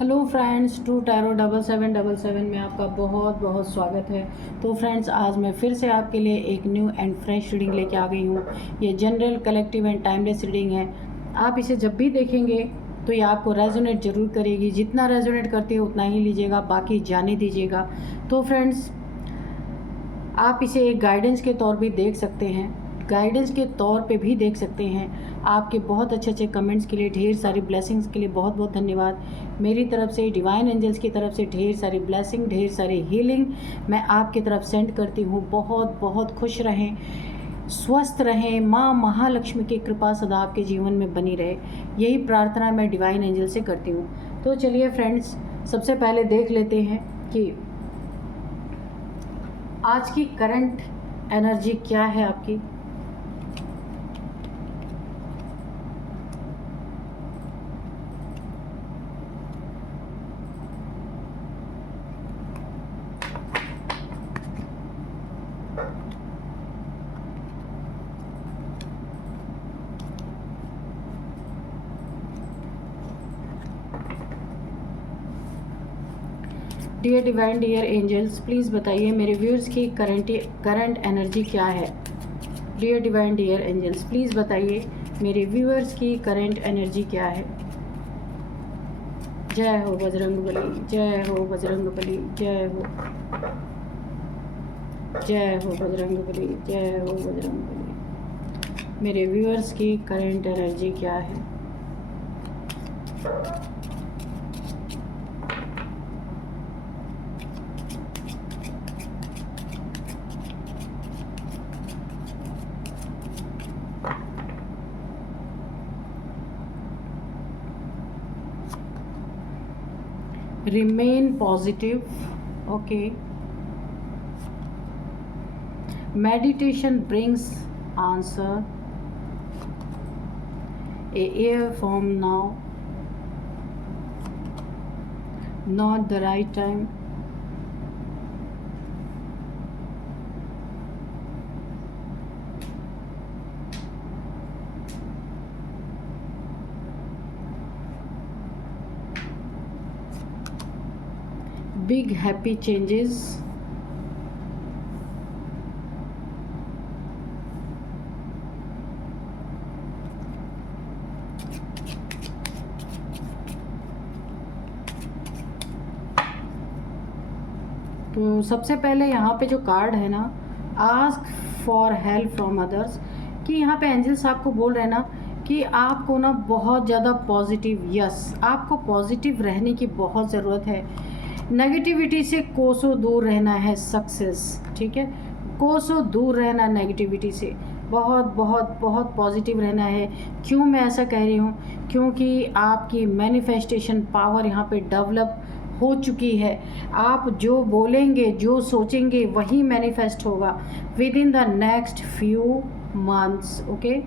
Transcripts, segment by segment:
Hello friends, to tarot 7777 में आपका बहुत बहुत स्वागत है। तो फ्रेंड्स, आज मैं फिर से आपके लिए एक न्यू एंड फ्रेश रीडिंग लेके आ गई हूँ। ये general, collective and timeless reading है। आप इसे जब भी देखेंगे तो ये आपको रेजोनेट ज़रूर करेगी। जितना रेजोनेट करती है उतना ही लीजिएगा, बाकी जाने दीजिएगा। तो फ्रेंड्स, आप इसे एक गाइडेंस के तौर भी देख सकते हैं, गाइडेंस के तौर पे भी देख सकते हैं। आपके बहुत अच्छे अच्छे कमेंट्स के लिए, ढेर सारी ब्लेसिंग्स के लिए बहुत बहुत धन्यवाद। मेरी तरफ से, डिवाइन एंजल्स की तरफ से ढेर सारी ब्लेसिंग, ढेर सारी हीलिंग मैं आपकी तरफ सेंड करती हूँ। बहुत बहुत खुश रहें, स्वस्थ रहें, माँ महालक्ष्मी की कृपा सदा आपके जीवन में बनी रहे, यही प्रार्थना मैं डिवाइन एंजल से करती हूँ। तो चलिए फ्रेंड्स, सबसे पहले देख लेते हैं कि आज की करंट एनर्जी क्या है आपकी। Dear divine, dear angels, please बताइए मेरे व्यूअर्स की करंट एनर्जी क्या है। Dear divine, dear angels, please बताइए मेरे व्यूअर्स की करंट एनर्जी क्या है। जय हो बजरंगबली, जय हो बजरंगबली, जय हो, जय हो बजरंगबली, जय हो बजरंगबली। मेरे व्यूअर्स की करंट एनर्जी क्या है। Remain positive. Okay. Meditation brings answer. A year from now, not the right time. Big happy changes. तो सबसे पहले यहाँ पे जो कार्ड है ना, ask for help from others, कि यहाँ पे एंजल्स आपको बोल रहे हैं ना कि आपको ना बहुत ज़्यादा पॉजिटिव, यस, आपको पॉजिटिव रहने की बहुत ज़रूरत है। नेगेटिविटी से कोसों दूर रहना है, सक्सेस, ठीक है, कोसों दूर रहना नेगेटिविटी से, बहुत बहुत बहुत पॉजिटिव रहना है। क्यों मैं ऐसा कह रही हूँ, क्योंकि आपकी मैनिफेस्टेशन पावर यहाँ पे डेवलप हो चुकी है। आप जो बोलेंगे, जो सोचेंगे, वही मैनिफेस्ट होगा with in the next few months. Okay,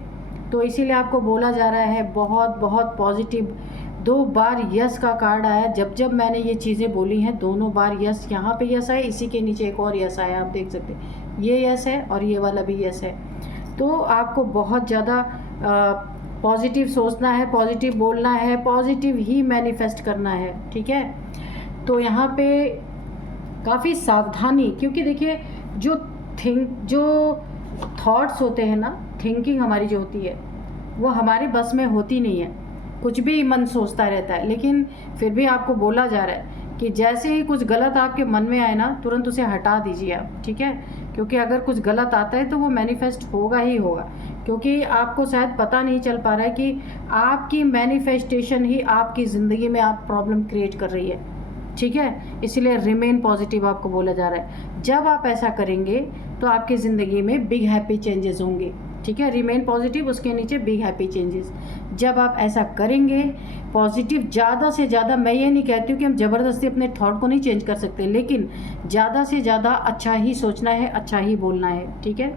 तो इसीलिए आपको बोला जा रहा है बहुत बहुत पॉजिटिव। 2 बार यस का कार्ड आया, जब जब मैंने ये चीज़ें बोली हैं दोनों बार यस, यहाँ पे यस है, इसी के नीचे एक और यस आया, आप देख सकते हैं, ये यस है और ये वाला भी यस है। तो आपको बहुत ज़्यादा पॉजिटिव सोचना है, पॉजिटिव बोलना है, पॉजिटिव ही मैनिफेस्ट करना है, ठीक है। तो यहाँ पे काफ़ी सावधानी, क्योंकि देखिए जो थॉट्स होते हैं ना, थिंकिंग हमारी जो होती है वो हमारे बस में होती नहीं है, कुछ भी मन सोचता रहता है। लेकिन फिर भी आपको बोला जा रहा है कि जैसे ही कुछ गलत आपके मन में आए ना, तुरंत उसे हटा दीजिए आप, ठीक है, क्योंकि अगर कुछ गलत आता है तो वो मैनिफेस्ट होगा ही होगा। क्योंकि आपको शायद पता नहीं चल पा रहा है कि आपकी मैनिफेस्टेशन ही आपकी ज़िंदगी में आप प्रॉब्लम क्रिएट कर रही है, ठीक है। इसीलिए रिमेन पॉजिटिव आपको बोला जा रहा है। जब आप ऐसा करेंगे तो आपकी ज़िंदगी में बिग हैप्पी चेंजेस होंगे, ठीक है। रिमेन पॉजिटिव, उसके नीचे बिग हैप्पी चेंजेस। जब आप ऐसा करेंगे पॉजिटिव, ज़्यादा से ज़्यादा, मैं ये नहीं कहती हूँ कि हम ज़बरदस्ती अपने थॉट को नहीं चेंज कर सकते, लेकिन ज़्यादा से ज़्यादा अच्छा ही सोचना है, अच्छा ही बोलना है, ठीक है।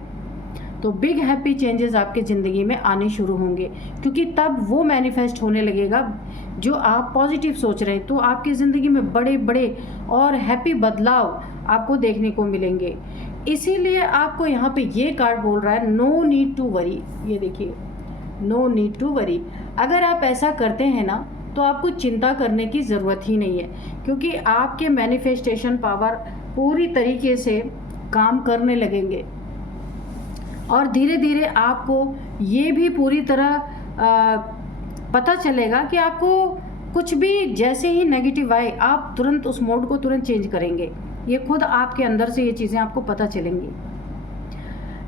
तो बिग हैप्पी चेंजेस आपके ज़िंदगी में आने शुरू होंगे, क्योंकि तब वो मैनिफेस्ट होने लगेगा जो आप पॉजिटिव सोच रहे हैं। तो आपकी ज़िंदगी में बड़े बड़े और हैप्पी बदलाव आपको देखने को मिलेंगे। इसीलिए आपको यहाँ पे ये कार्ड बोल रहा है, नो नीड टू वरी। ये देखिए, नो नीड टू वरी। अगर आप ऐसा करते हैं ना तो आपको चिंता करने की ज़रूरत ही नहीं है, क्योंकि आपके मैनिफेस्टेशन पावर पूरी तरीके से काम करने लगेंगे और धीरे धीरे आपको ये भी पूरी तरह पता चलेगा कि आपको कुछ भी जैसे ही नेगेटिव आए आप तुरंत उस मोड को तुरंत चेंज करेंगे। ये खुद आपके अंदर से ये चीज़ें आपको पता चलेंगी।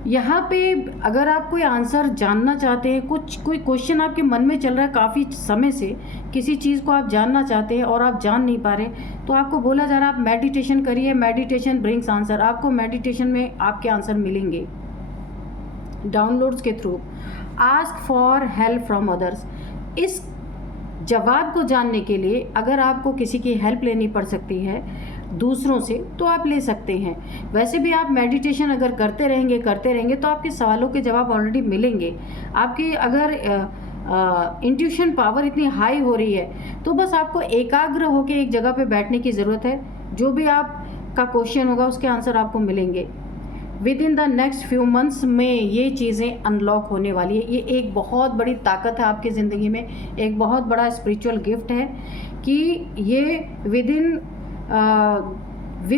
यहाँ पे अगर आप कोई आंसर जानना चाहते हैं, कोई क्वेश्चन आपके मन में चल रहा है काफ़ी समय से, किसी चीज़ को आप जानना चाहते हैं और आप जान नहीं पा रहे, तो आपको बोला जा रहा है आप मेडिटेशन करिए, मेडिटेशन ब्रिंग्स आंसर। आपको मेडिटेशन में आपके आंसर मिलेंगे डाउनलोड्स के through. Ask for help from others. इस जवाब को जानने के लिए अगर आपको किसी की हेल्प लेनी पड़ सकती है दूसरों से, तो आप ले सकते हैं। वैसे भी आप मेडिटेशन अगर करते रहेंगे तो आपके सवालों के जवाब ऑलरेडी मिलेंगे। आपकी अगर इंट्यूशन पावर इतनी हाई हो रही है तो बस आपको एकाग्र होकर एक जगह पे बैठने की ज़रूरत है। जो भी आपका क्वेश्चन होगा उसके आंसर आपको मिलेंगे। With in the next few months में ये चीज़ें अनलॉक होने वाली है। ये एक बहुत बड़ी ताकत है आपकी ज़िंदगी में, एक बहुत बड़ा स्पिरिचुअल गिफ्ट है कि ये with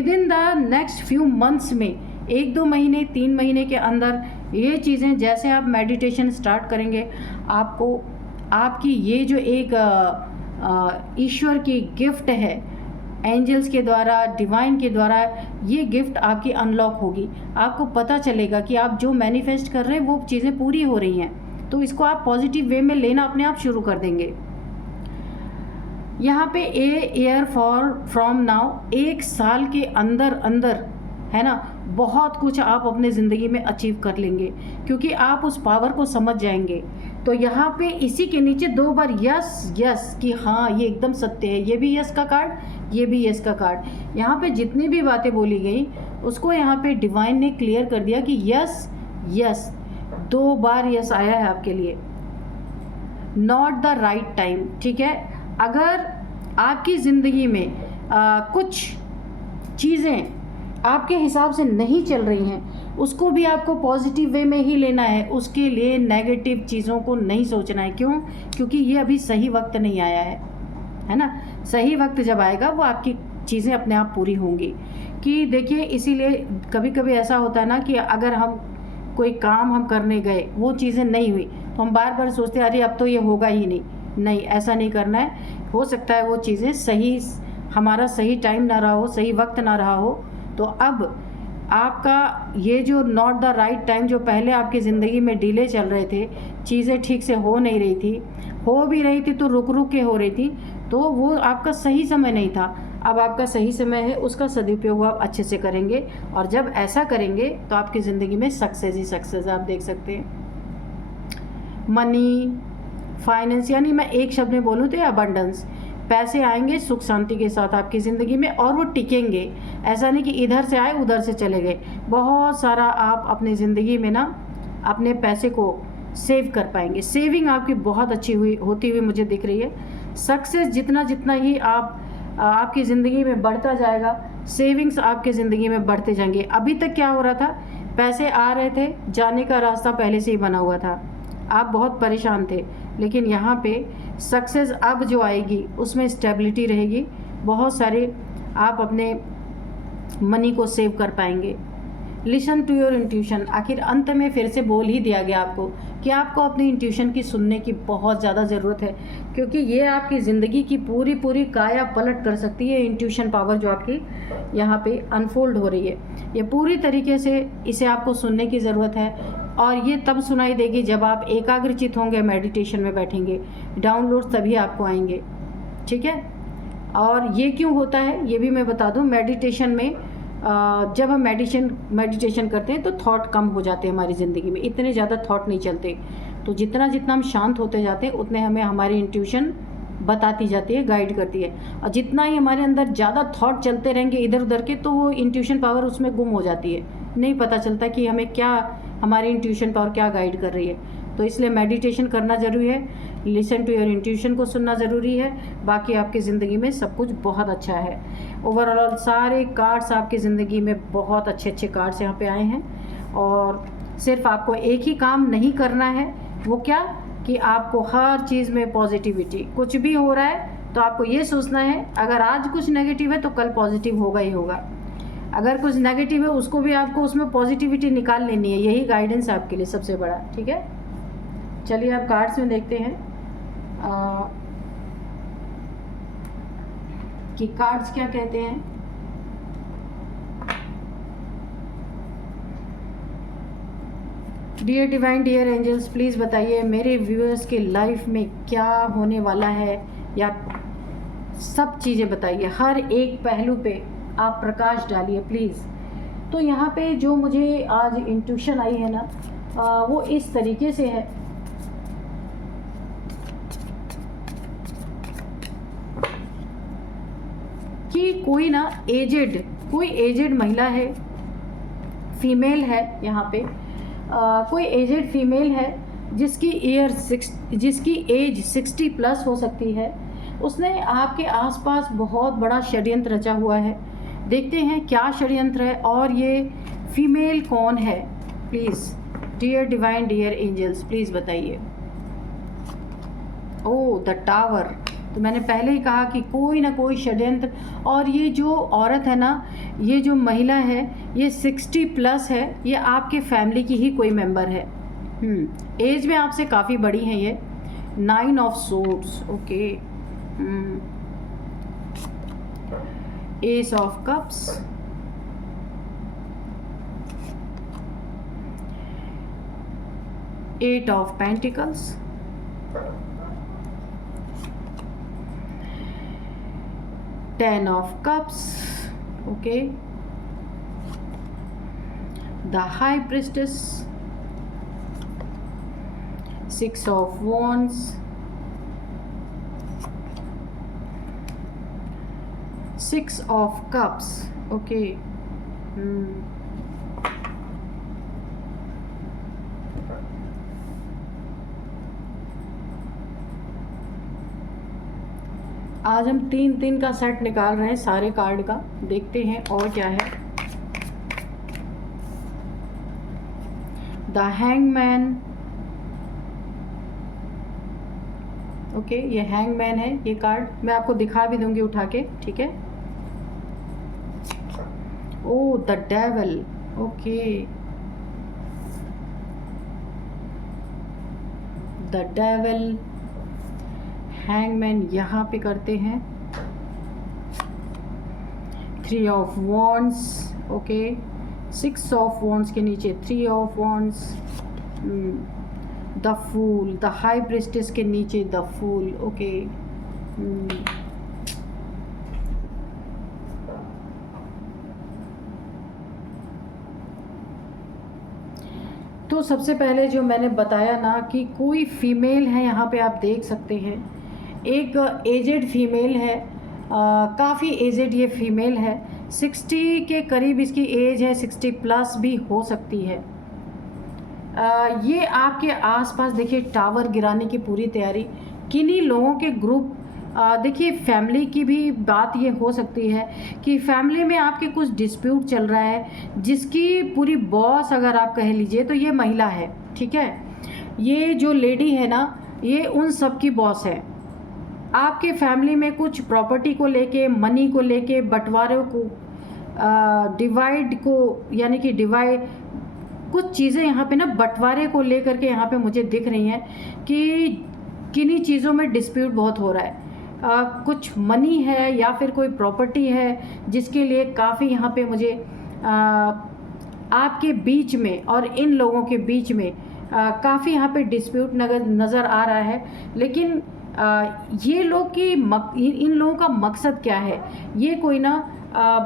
in the next few months में, 1-2 महीने 3 महीने के अंदर ये चीज़ें, जैसे आप मेडिटेशन स्टार्ट करेंगे, आपको आपकी ये जो एक ईश्वर की गिफ्ट है, एंजल्स के द्वारा, डिवाइन के द्वारा, ये गिफ्ट आपकी अनलॉक होगी। आपको पता चलेगा कि आप जो मैनिफेस्ट कर रहे हैं वो चीज़ें पूरी हो रही हैं, तो इसको आप पॉजिटिव वे में लेना अपने आप शुरू कर देंगे। यहाँ पे ईयर फ्रॉम नाउ, 1 साल के अंदर है ना, बहुत कुछ आप अपने ज़िंदगी में अचीव कर लेंगे, क्योंकि आप उस पावर को समझ जाएंगे। तो यहाँ पे इसी के नीचे 2 बार यस यस कि हाँ ये एकदम सत्य है, ये भी यस का कार्ड, ये भी यस का कार्ड। यहाँ पे जितनी भी बातें बोली गई उसको यहाँ पे डिवाइन ने क्लियर कर दिया कि यस यस, 2 बार यस आया है आपके लिए। नॉट द राइट टाइम, ठीक है। अगर आपकी ज़िंदगी में कुछ चीज़ें आपके हिसाब से नहीं चल रही हैं, उसको भी आपको पॉजिटिव वे में ही लेना है। उसके लिए नेगेटिव चीज़ों को नहीं सोचना है। क्यों? क्योंकि ये अभी सही वक्त नहीं आया है ना। सही वक्त जब आएगा वो आपकी चीज़ें अपने आप पूरी होंगी। कि देखिए, इसीलिए कभी कभी ऐसा होता है ना कि अगर हम कोई काम हम करने गए, वो चीज़ें नहीं हुई, तो हम बार बार सोचते हैं अरे अब तो ये होगा ही नहीं, ऐसा नहीं करना है। हो सकता है वो चीज़ें सही, हमारा सही टाइम ना रहा हो, सही वक्त ना रहा हो, तो अब आपका ये जो नॉट द राइट टाइम, जो पहले आपकी ज़िंदगी में डिले चल रहे थे, चीज़ें ठीक से हो नहीं रही थी, हो भी रही थी तो रुक रुक के हो रही थी, तो वो आपका सही समय नहीं था। अब आपका सही समय है, उसका सदुपयोग आप अच्छे से करेंगे, और जब ऐसा करेंगे तो आपकी ज़िंदगी में सक्सेस ही सक्सेस आप देख सकते हैं। मनी, फाइनेंस, यानी मैं एक शब्द में बोलूँ तो अबंडेंस, पैसे आएंगे सुख शांति के साथ आपकी ज़िंदगी में, और वो टिकेंगे। ऐसा नहीं कि इधर से आए उधर से चले गए। बहुत सारा आप अपनी ज़िंदगी में ना अपने पैसे को सेव कर पाएंगे। सेविंग आपकी बहुत अच्छी होती हुई मुझे दिख रही है। सक्सेस जितना ही आपकी ज़िंदगी में बढ़ता जाएगा, सेविंग्स आपकी ज़िंदगी में बढ़ते जाएंगे। अभी तक क्या हो रहा था, पैसे आ रहे थे, जाने का रास्ता पहले से ही बना हुआ था, आप बहुत परेशान थे, लेकिन यहाँ पे सक्सेस अब जो आएगी उसमें स्टेबिलिटी रहेगी। बहुत सारे आप अपने मनी को सेव कर पाएंगे। लिसन टू योर इंट्यूशन, आखिर अंत में फिर से बोल ही दिया गया आपको कि आपको अपनी इंट्यूशन की सुनने की बहुत ज़्यादा ज़रूरत है, क्योंकि ये आपकी ज़िंदगी की पूरी काया पलट कर सकती है। इंट्यूशन पावर जो आपकी यहाँ पे अनफोल्ड हो रही है, ये पूरी तरीके से इसे आपको सुनने की ज़रूरत है, और ये तब सुनाई देगी जब आप एकाग्रचित होंगे, मेडिटेशन में बैठेंगे। डाउनलोड तभी आपको आएंगे, ठीक है। और ये क्यों होता है ये भी मैं बता दूं। मेडिटेशन में जब हम मेडिटेशन करते हैं तो थॉट कम हो जाते हैं हमारी ज़िंदगी में, इतने ज़्यादा थॉट नहीं चलते। तो जितना हम शांत होते जाते हैं उतने हमें हमारी इंट्यूशन बताती जाती है, गाइड करती है। और जितना ही हमारे अंदर ज़्यादा थॉट चलते रहेंगे इधर उधर के, तो वो इंट्यूशन पावर उसमें गुम हो जाती है, नहीं पता चलता कि हमें क्या, हमारी इंट्यूशन पावर क्या गाइड कर रही है। तो इसलिए मेडिटेशन करना ज़रूरी है, लिसन टू योर इंट्यूशन को सुनना ज़रूरी है। बाकी आपकी ज़िंदगी में सब कुछ बहुत अच्छा है। ओवरऑल सारे कार्ड्स आपकी ज़िंदगी में बहुत अच्छे कार्ड्स यहाँ पे आए हैं, और सिर्फ आपको एक ही काम नहीं करना है। वो क्या कि आपको हर चीज़ में पॉजिटिविटी, कुछ भी हो रहा है तो आपको ये सोचना है अगर आज कुछ नेगेटिव है तो कल पॉजिटिव होगा ही होगा। अगर कुछ नेगेटिव है उसको भी आपको उसमें पॉजिटिविटी निकाल लेनी है। यही गाइडेंस है आपके लिए सबसे बड़ा। ठीक है, चलिए आप कार्ड्स में देखते हैं कि कार्ड्स क्या कहते हैं। Dear divine, dear angels, please बताइए मेरे व्यूअर्स के लाइफ में क्या होने वाला है, या सब चीज़ें बताइए, हर एक पहलू पे आप प्रकाश डालिए प्लीज़। तो यहाँ पे जो मुझे आज इंट्यूशन आई है ना, वो इस तरीके से है कि कोई एजेड महिला है, फीमेल है यहाँ पे, कोई एजेड फीमेल है जिसकी एज 60 प्लस हो सकती है। उसने आपके आसपास बहुत बड़ा षड्यंत्र रचा हुआ है। देखते हैं क्या षड्यंत्र है और ये फीमेल कौन है। Please dear divine, dear angels, please बताइए। Oh, the tower. तो मैंने पहले ही कहा कि कोई ना कोई षड्यंत्र, और ये जो औरत है ना, ये जो महिला है, ये 60 प्लस है, ये आपके फैमिली की ही कोई मेंबर है। एज में आपसे काफ़ी बड़ी हैं ये। 9 of swords, okay. Ace of cups, eight of pentacles, 10 of cups, okay, the high priestess, 6 of wands, 6 of cups, okay. आज हम 3 का सेट निकाल रहे हैं सारे कार्ड का। देखते हैं और क्या है। द हैंगमैन, ओके, ये हैंगमैन है ये कार्ड। मैं आपको दिखा भी दूंगी उठा के, ठीक है। Oh, the devil, okay, the devil, hangman यहाँ पे करते हैं। 3 of wands, okay, 6 of wands के नीचे 3 of wands, the fool, the high priestess के नीचे द फूल, ओके। तो सबसे पहले जो मैंने बताया ना कि कोई फीमेल है यहाँ पे, आप देख सकते हैं एक एजेड फीमेल है, काफ़ी एजेड ये फीमेल है। 60 के करीब इसकी एज है, 60 प्लस भी हो सकती है। ये आपके आसपास देखिए टावर गिराने की पूरी तैयारी, किन्हीं लोगों के ग्रुप। देखिए फैमिली की भी बात ये हो सकती है कि फैमिली में आपके कुछ डिस्प्यूट चल रहा है, जिसकी पूरी बॉस अगर आप कह लीजिए तो ये महिला है, ठीक है। ये जो लेडी है ना, ये उन सब की बॉस है। आपके फैमिली में कुछ प्रॉपर्टी को लेके, मनी को लेके, बंटवारे को, डिवाइड को, यानी कि डिवाइड, कुछ चीज़ें यहाँ पे ना बंटवारे को लेकर के यहाँ पे मुझे दिख रही हैं कि किन्हीं चीज़ों में डिस्प्यूट बहुत हो रहा है। कुछ मनी है या फिर कोई प्रॉपर्टी है जिसके लिए काफ़ी यहाँ पे मुझे आपके बीच में और इन लोगों के बीच में काफ़ी यहाँ पे डिस्प्यूट नज़र आ रहा है। लेकिन ये लोग की इन लोगों का मकसद क्या है, ये कोई ना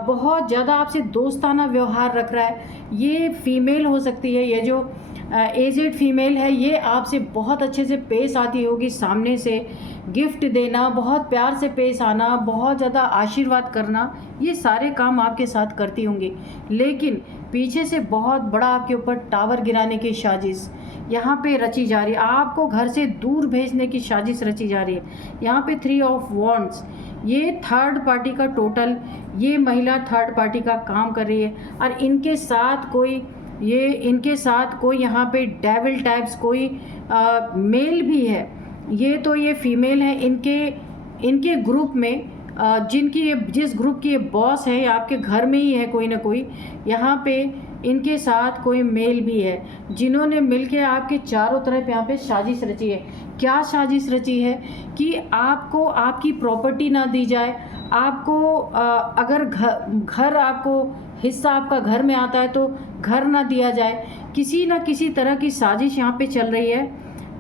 बहुत ज़्यादा आपसे दोस्ताना व्यवहार रख रहा है। ये फीमेल हो सकती है, ये जो एजेड फीमेल है, ये आपसे बहुत अच्छे से पेश आती होगी, सामने से गिफ्ट देना, बहुत प्यार से पेश आना, बहुत ज़्यादा आशीर्वाद करना, ये सारे काम आपके साथ करती होंगी। लेकिन पीछे से बहुत बड़ा आपके ऊपर टावर गिराने की साजिश यहाँ पे रची जा रही है, आपको घर से दूर भेजने की साजिश रची जा रही है। यहाँ पे 3 ऑफ वॉन्ड्स, ये थर्ड पार्टी का टोटल, ये महिला थर्ड पार्टी का काम कर रही है और इनके साथ कोई ये इनके साथ कोई यहाँ पे डेविल टाइप्स कोई मेल भी है, ये तो ये फीमेल है। इनके ग्रुप में जिस ग्रुप की ये बॉस है, या आपके घर में ही है कोई ना कोई, यहाँ पे इनके साथ कोई मेल भी है, जिन्होंने मिलके आपके चारों तरफ यहाँ पे साजिश रची है। क्या साजिश रची है कि आपको आपकी प्रॉपर्टी ना दी जाए, आपको अगर घर आपको हिस्सा आपका घर में आता है तो घर ना दिया जाए। किसी ना किसी तरह की साजिश यहाँ पे चल रही है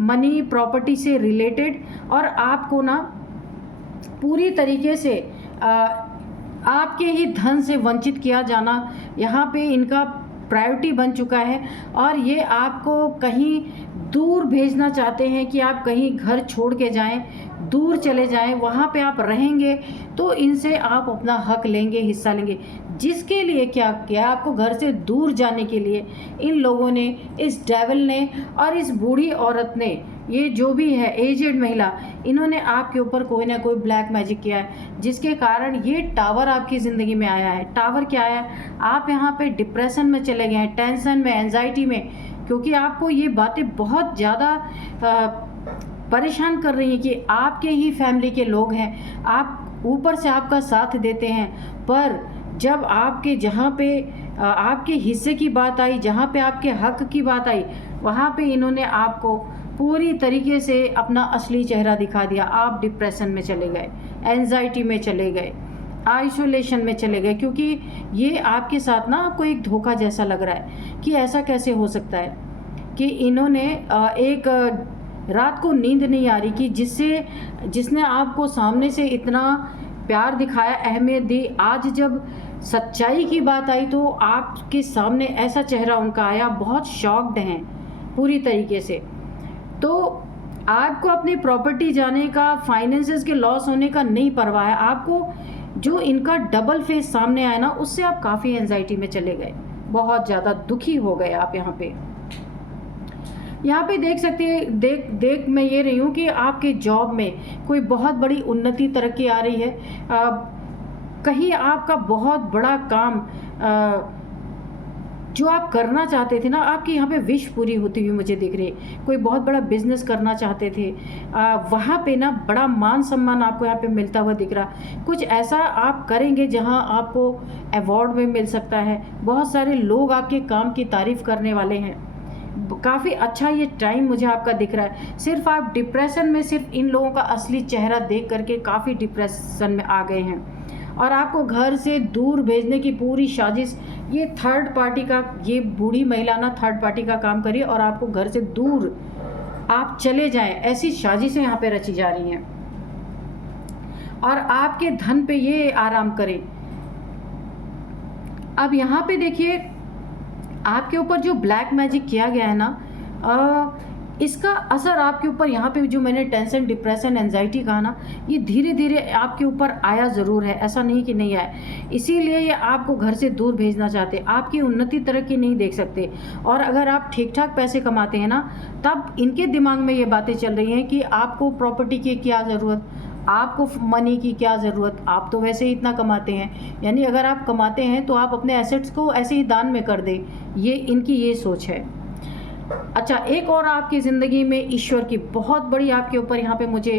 मनी प्रॉपर्टी से रिलेटेड, और आपको ना पूरी तरीके से आपके ही धन से वंचित किया जाना यहाँ पे इनका प्रायोरिटी बन चुका है। और ये आपको कहीं दूर भेजना चाहते हैं कि आप कहीं घर छोड़ के जाएं, दूर चले जाएं, वहाँ पे आप रहेंगे तो इनसे आप अपना हक लेंगे, हिस्सा लेंगे। जिसके लिए क्या किया, आपको घर से दूर जाने के लिए इन लोगों ने, इस डेविल ने और इस बूढ़ी औरत ने, ये जो भी है एजेड महिला, इन्होंने आपके ऊपर कोई ना कोई ब्लैक मैजिक किया है, जिसके कारण ये टावर आपकी ज़िंदगी में आया है। टावर क्या है, आप यहाँ पे डिप्रेशन में चले गए हैं, टेंशन में, एंजाइटी में, क्योंकि आपको ये बातें बहुत ज़्यादा परेशान कर रही हैं कि आपके ही फैमिली के लोग हैं, आप ऊपर से आपका साथ देते हैं, पर जब आपके जहाँ पे आपके हिस्से की बात आई, जहाँ पे आपके हक की बात आई, वहाँ पे इन्होंने आपको पूरी तरीके से अपना असली चेहरा दिखा दिया। आप डिप्रेशन में चले गए, एंजाइटी में चले गए, आइसोलेशन में चले गए, क्योंकि ये आपके साथ ना आपको एक धोखा जैसा लग रहा है कि ऐसा कैसे हो सकता है कि इन्होंने एक रात को नींद नहीं आ रही कि जिसने आपको सामने से इतना प्यार दिखाया, अहमियत दी, आज जब सच्चाई की बात आई तो आपके सामने ऐसा चेहरा उनका आया, बहुत शॉक्ड हैं पूरी तरीके से। तो आपको अपनी प्रॉपर्टी जाने का, फाइनेंसेस के लॉस होने का नहीं परवाह है, आपको जो इनका डबल फेस सामने आया ना, उससे आप काफ़ी एंजाइटी में चले गए, बहुत ज़्यादा दुखी हो गए आप। यहाँ पे देख सकते हैं, देख मैं ये रही हूँ कि आपके जॉब में कोई बहुत बड़ी उन्नति तरक्की आ रही है। कहीं आपका बहुत बड़ा काम जो आप करना चाहते थे ना, आपकी यहाँ पे विश पूरी होती हुई मुझे दिख रही है। कोई बहुत बड़ा बिजनेस करना चाहते थे, वहाँ पे ना बड़ा मान सम्मान आपको यहाँ पे मिलता हुआ दिख रहा। कुछ ऐसा आप करेंगे जहाँ आपको अवार्ड में मिल सकता है, बहुत सारे लोग आपके काम की तारीफ़ करने वाले हैं। काफ़ी अच्छा ये टाइम मुझे आपका दिख रहा है। सिर्फ आप डिप्रेशन में, सिर्फ इन लोगों का असली चेहरा देख करके काफ़ी डिप्रेशन में आ गए हैं, और आपको घर से दूर भेजने की पूरी साजिश ये थर्ड पार्टी का, ये बूढ़ी महिला ना थर्ड पार्टी का काम करिए और आपको घर से दूर आप चले जाएं, ऐसी साजिशें यहाँ पे रची जा रही हैं, और आपके धन पे ये आराम करें। अब यहाँ पे देखिए, आपके ऊपर जो ब्लैक मैजिक किया गया है ना, इसका असर आपके ऊपर, यहाँ पे जो मैंने टेंशन, डिप्रेशन, एंजाइटी कहा ना, ये धीरे धीरे आपके ऊपर आया ज़रूर है, ऐसा नहीं कि नहीं आया। इसीलिए ये आपको घर से दूर भेजना चाहते, आपकी उन्नति तरक्की नहीं देख सकते। और अगर आप ठीक ठाक पैसे कमाते हैं ना, तब इनके दिमाग में ये बातें चल रही हैं कि आपको प्रॉपर्टी की क्या ज़रूरत, आपको मनी की क्या ज़रूरत, आप तो वैसे ही इतना कमाते हैं। यानी अगर आप कमाते हैं तो आप अपने एसेट्स को ऐसे ही दान में कर दें, ये इनकी ये सोच है। अच्छा, एक और आपकी ज़िंदगी में ईश्वर की बहुत बड़ी आपके ऊपर यहाँ पे मुझे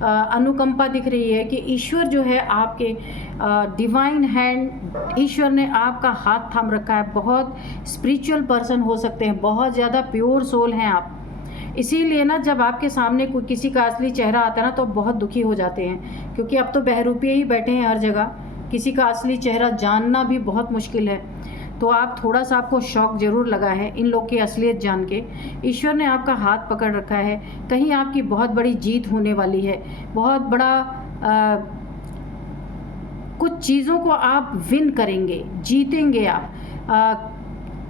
अनुकंपा दिख रही है कि ईश्वर जो है आपके डिवाइन हैंड, ईश्वर ने आपका हाथ थाम रखा है। बहुत स्पिरिचुअल पर्सन हो सकते हैं, बहुत ज़्यादा प्योर सोल हैं आप। इसीलिए ना जब आपके सामने कोई किसी का असली चेहरा आता है ना, तो बहुत दुखी हो जाते हैं, क्योंकि अब तो बहरूपिये ही बैठे हैं हर जगह, किसी का असली चेहरा जानना भी बहुत मुश्किल है। तो आप थोड़ा सा, आपको शौक ज़रूर लगा है इन लोग की असलियत जान के। ईश्वर ने आपका हाथ पकड़ रखा है, कहीं आपकी बहुत बड़ी जीत होने वाली है, बहुत बड़ा कुछ चीज़ों को आप विन करेंगे, जीतेंगे आप।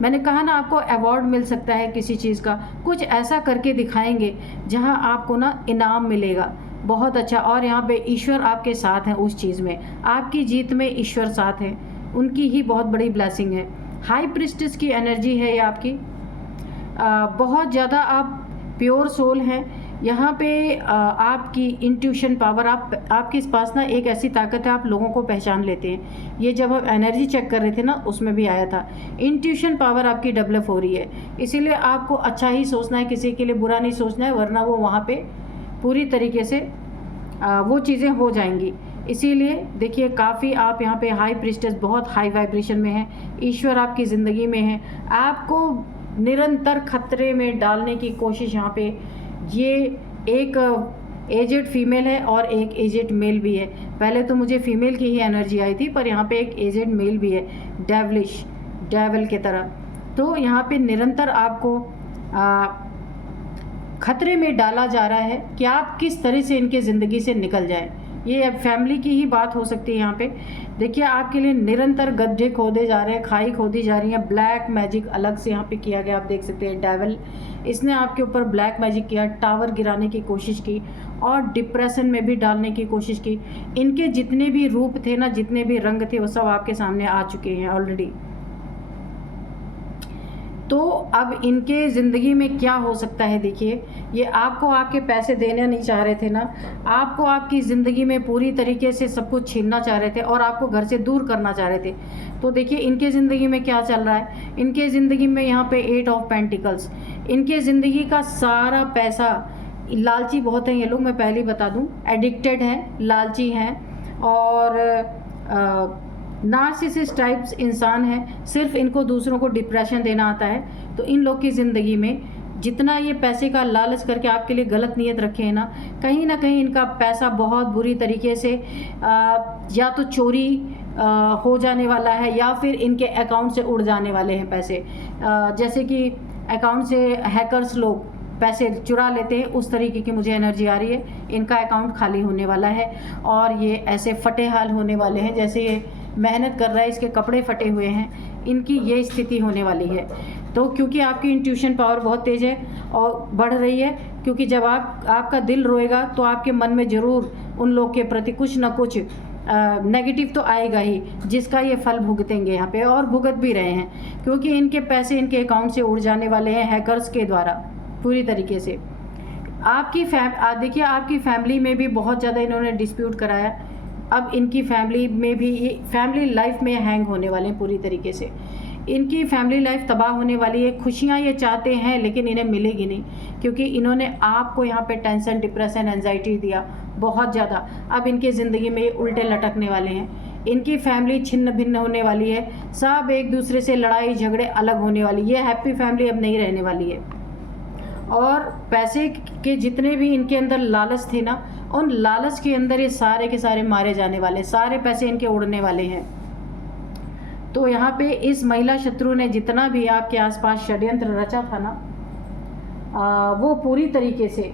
मैंने कहा ना, आपको अवार्ड मिल सकता है किसी चीज़ का, कुछ ऐसा करके दिखाएंगे जहां आपको ना इनाम मिलेगा बहुत अच्छा। और यहाँ पे ईश्वर आपके साथ हैं उस चीज़ में, आपकी जीत में ईश्वर साथ हैं, उनकी ही बहुत बड़ी ब्लेसिंग है। हाई प्रिस्टेस की एनर्जी है ये आपकी। बहुत ज़्यादा आप प्योर सोल हैं, यहाँ पे आपकी इंट्यूशन पावर, आपके पास ना एक ऐसी ताकत है, आप लोगों को पहचान लेते हैं। ये जब हम एनर्जी चेक कर रहे थे ना, उसमें भी आया था। इंट्यूशन पावर आपकी डेवलप हो रही है, इसीलिए आपको अच्छा ही सोचना है, किसी के लिए बुरा नहीं सोचना है, वरना वो वहाँ पे पूरी तरीके से वो चीज़ें हो जाएंगी। इसीलिए देखिए, काफ़ी आप यहाँ पे हाई प्रीस्टेस, बहुत हाई वाइब्रेशन में है, ईश्वर आपकी ज़िंदगी में है, आपको निरंतर खतरे में डालने की कोशिश। यहाँ पे ये एक एजेड फीमेल है और एक एजेड मेल भी है। पहले तो मुझे फीमेल की ही एनर्जी आई थी, पर यहाँ पे एक एजेड मेल भी है, डेवलिश, डेवल की तरह। तो यहाँ पे निरंतर आपको खतरे में डाला जा रहा है कि आप किस तरह से इनके ज़िंदगी से निकल जाएं। ये अब फैमिली की ही बात हो सकती है। यहाँ पे देखिए, आपके लिए निरंतर गड्ढे खोदे जा रहे हैं, खाई खोदी जा रही है। ब्लैक मैजिक अलग से यहाँ पे किया गया, आप देख सकते हैं। डेविल, इसने आपके ऊपर ब्लैक मैजिक किया, टावर गिराने की कोशिश की और डिप्रेशन में भी डालने की कोशिश की। इनके जितने भी रूप थे ना, जितने भी रंग थे, वो सब आपके सामने आ चुके हैं ऑलरेडी। तो अब इनके ज़िंदगी में क्या हो सकता है, देखिए, ये आपको आपके पैसे देने नहीं चाह रहे थे ना, आपको आपकी ज़िंदगी में पूरी तरीके से सब कुछ छीनना चाह रहे थे और आपको घर से दूर करना चाह रहे थे। तो देखिए, इनके ज़िंदगी में क्या चल रहा है। इनके ज़िंदगी में यहाँ पे 8 ऑफ पेंटिकल्स, इनके ज़िंदगी का सारा पैसा, लालची बहुत हैं ये लोग, मैं पहले ही बता दूँ, एडिक्टेड हैं, लालची हैं और नार्सिसिस्ट टाइप्स इंसान है। सिर्फ इनको दूसरों को डिप्रेशन देना आता है। तो इन लोग की ज़िंदगी में जितना ये पैसे का लालच करके आपके लिए गलत नीयत रखे हैं ना कहीं इनका पैसा बहुत बुरी तरीके से या तो चोरी हो जाने वाला है, या फिर इनके अकाउंट से उड़ जाने वाले हैं पैसे। जैसे कि अकाउंट से हैकर्स लोग पैसे चुरा लेते हैं, उस तरीके की मुझे एनर्जी आ रही है। इनका अकाउंट खाली होने वाला है और ये ऐसे फटे हाल होने वाले हैं, जैसे ये मेहनत कर रहा है, इसके कपड़े फटे हुए हैं, इनकी ये स्थिति होने वाली है। तो क्योंकि आपकी इंट्यूशन पावर बहुत तेज़ है और बढ़ रही है, क्योंकि जब आपका दिल रोएगा तो आपके मन में ज़रूर उन लोग के प्रति कुछ ना कुछ नेगेटिव तो आएगा ही, जिसका ये फल भुगतेंगे यहाँ पे, और भुगत भी रहे हैं, क्योंकि इनके पैसे इनके अकाउंट से उड़ जाने वाले हैं हैकर्स के द्वारा पूरी तरीके से। देखिए, आपकी फैमिली में भी बहुत ज़्यादा इन्होंने डिस्प्यूट कराया। अब इनकी फैमिली में भी, फैमिली लाइफ में हैंग होने वाले हैं पूरी तरीके से। इनकी फैमिली लाइफ तबाह होने वाली है। खुशियाँ ये चाहते हैं लेकिन इन्हें मिलेगी नहीं, क्योंकि इन्होंने आपको यहाँ पे टेंशन, डिप्रेशन, एंजाइटी दिया बहुत ज़्यादा। अब इनकी ज़िंदगी में ये उल्टे लटकने वाले हैं। इनकी फैमिली छिन्न भिन्न होने वाली है, सब एक दूसरे से लड़ाई झगड़े अलग होने वाली। ये हैप्पी फैमिली अब नहीं रहने वाली है। और पैसे के जितने भी इनके अंदर लालच थे ना, उन लालच के अंदर ये सारे के सारे मारे जाने वाले, सारे पैसे इनके उड़ने वाले हैं। तो यहाँ पे इस महिला शत्रु ने जितना भी आपके आसपास षड्यंत्र रचा था ना, वो पूरी तरीके से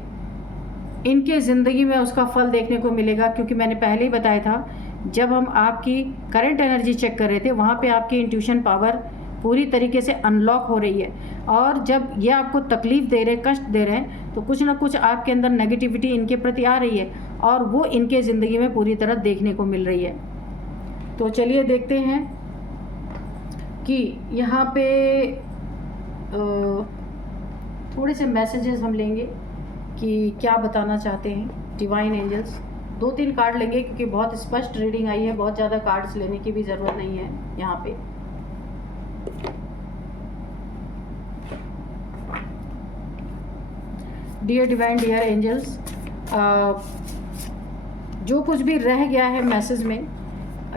इनके ज़िंदगी में उसका फल देखने को मिलेगा। क्योंकि मैंने पहले ही बताया था, जब हम आपकी करंट एनर्जी चेक कर रहे थे, वहाँ पे आपकी इंट्यूशन पावर पूरी तरीके से अनलॉक हो रही है। और जब ये आपको तकलीफ़ दे रहे हैं, कष्ट दे रहे हैं, तो कुछ ना कुछ आपके अंदर नेगेटिविटी इनके प्रति आ रही है और वो इनके ज़िंदगी में पूरी तरह देखने को मिल रही है। तो चलिए देखते हैं कि यहाँ पे थोड़े से मैसेजेस हम लेंगे कि क्या बताना चाहते हैं डिवाइन एंजल्स। 2-3 कार्ड लेंगे, क्योंकि बहुत स्पष्ट रीडिंग आई है, बहुत ज़्यादा कार्ड्स लेने की भी ज़रूरत नहीं है यहाँ पे। डियर डिवाइन, डियर एंजल्स, जो कुछ भी रह गया है मैसेज में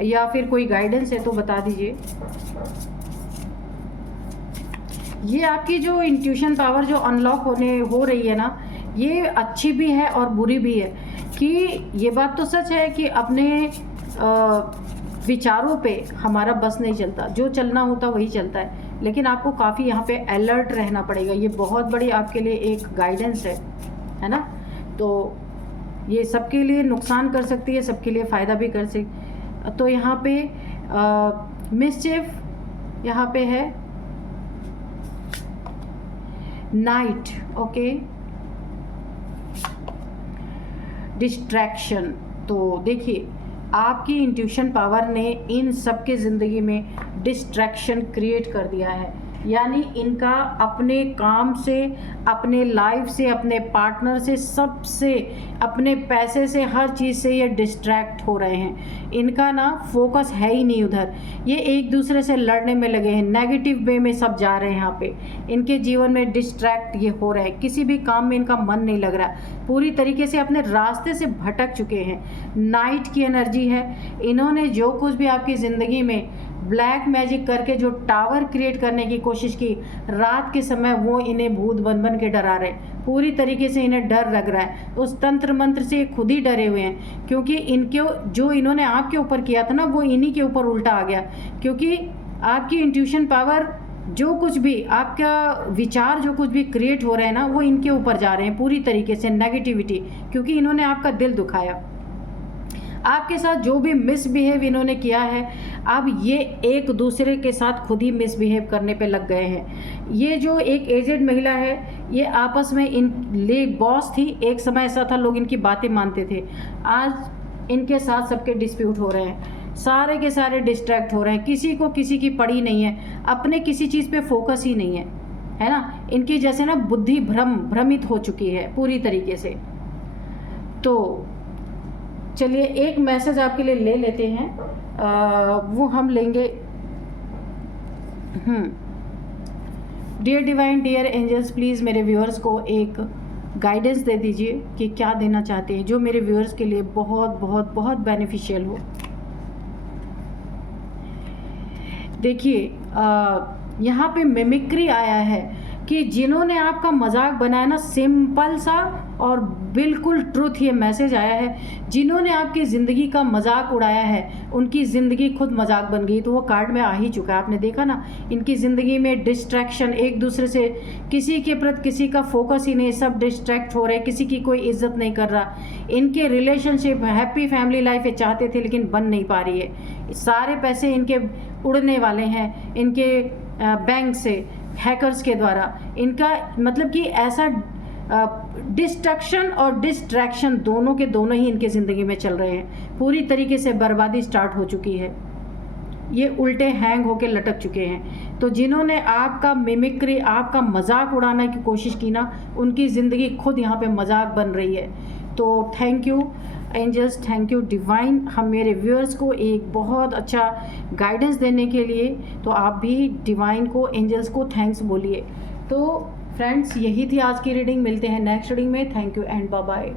या फिर कोई गाइडेंस है तो बता दीजिए। ये आपकी जो इंट्यूशन पावर जो अनलॉक हो रही है ना, ये अच्छी भी है और बुरी भी है। कि ये बात तो सच है कि अपने विचारों पे हमारा बस नहीं चलता, जो चलना होता वही चलता है, लेकिन आपको काफ़ी यहाँ पे अलर्ट रहना पड़ेगा। ये बहुत बड़ी आपके लिए एक गाइडेंस है ना। तो ये सबके लिए नुकसान कर सकती है, सबके लिए फ़ायदा भी कर सकती। तो यहाँ पे मिसचिफ यहाँ पे है, नाइट, ओके, डिस्ट्रैक्शन। तो देखिए, आपकी इंट्यूशन पावर ने इन सब के ज़िंदगी में डिस्ट्रैक्शन क्रिएट कर दिया है। यानी इनका अपने काम से, अपने लाइफ से, अपने पार्टनर से, सबसे, अपने पैसे से, हर चीज़ से ये डिस्ट्रैक्ट हो रहे हैं। इनका ना फोकस है ही नहीं उधर। ये एक दूसरे से लड़ने में लगे हैं, नेगेटिव वे में सब जा रहे हैं। यहाँ पे इनके जीवन में डिस्ट्रैक्ट ये हो रहे हैं, किसी भी काम में इनका मन नहीं लग रहा, पूरी तरीके से अपने रास्ते से भटक चुके हैं। नाइट की एनर्जी है। इन्होंने जो कुछ भी आपकी ज़िंदगी में ब्लैक मैजिक करके जो टावर क्रिएट करने की कोशिश की रात के समय, वो इन्हें भूत बन बन के डरा रहे, पूरी तरीके से इन्हें डर लग रहा है। उस तंत्र मंत्र से खुद ही डरे हुए हैं, क्योंकि इनके जो इन्होंने आपके ऊपर किया था ना, वो इन्हीं के ऊपर उल्टा आ गया। क्योंकि आपकी इंट्यूशन पावर, जो कुछ भी आपका विचार, जो कुछ भी क्रिएट हो रहे हैं ना, वो इनके ऊपर जा रहे हैं पूरी तरीके से, नेगेटिविटी। क्योंकि इन्होंने आपका दिल दुखाया, आपके साथ जो भी मिसबिहेव इन्होंने किया है, अब ये एक दूसरे के साथ खुद ही मिसबिहेव करने पे लग गए हैं। ये जो एक एजेड महिला है, ये आपस में बॉस थी, एक समय ऐसा था लोग इनकी बातें मानते थे। आज इनके साथ सबके डिस्प्यूट हो रहे हैं, सारे के सारे डिस्ट्रैक्ट हो रहे हैं, किसी को किसी की पड़ी नहीं है, अपने किसी चीज़ पे फोकस ही नहीं है ना। इनकी जैसे ना बुद्धि भ्रमित हो चुकी है पूरी तरीके से। तो चलिए एक मैसेज आपके लिए ले लेते हैं, वो हम लेंगे। Dear divine, dear angels, please मेरे व्यूअर्स को एक गाइडेंस दे दीजिए कि क्या देना चाहते हैं, जो मेरे व्यूअर्स के लिए बहुत बहुत बहुत बेनिफिशियल हो। देखिए, यहाँ पे मिमिक्री आया है कि जिन्होंने आपका मजाक बनाया ना, सिंपल सा और बिल्कुल ट्रुथ ये मैसेज आया है, जिन्होंने आपकी ज़िंदगी का मजाक उड़ाया है, उनकी ज़िंदगी खुद मजाक बन गई। तो वो कार्ड में आ ही चुका है, आपने देखा ना। इनकी ज़िंदगी में डिस्ट्रैक्शन, एक दूसरे से, किसी के प्रति किसी का फोकस ही नहीं, सब डिस्ट्रैक्ट हो रहे, किसी की कोई इज्जत नहीं कर रहा। इनके रिलेशनशिप, हैप्पी फैमिली लाइफ ये चाहते थे लेकिन बन नहीं पा रही है। सारे पैसे इनके उड़ने वाले हैं, इनके बैंक से, हैकर्स के द्वारा। इनका मतलब कि ऐसा डिस्ट्रक्शन और डिस्ट्रैक्शन दोनों के दोनों ही इनके ज़िंदगी में चल रहे हैं। पूरी तरीके से बर्बादी स्टार्ट हो चुकी है, ये उल्टे हैंग होके लटक चुके हैं। तो जिन्होंने आपका मिमिक्री, आपका मजाक उड़ाने की कोशिश की ना, उनकी ज़िंदगी खुद यहाँ पे मजाक बन रही है। तो thank you angels, thank you divine, हम मेरे व्यूअर्स को एक बहुत अच्छा गाइडेंस देने के लिए। तो आप भी डिवाइन को, एंजल्स को थैंक्स बोलिए। तो फ्रेंड्स, यही थी आज की रीडिंग। मिलते हैं नेक्स्ट रीडिंग में। Thank you and bye bye.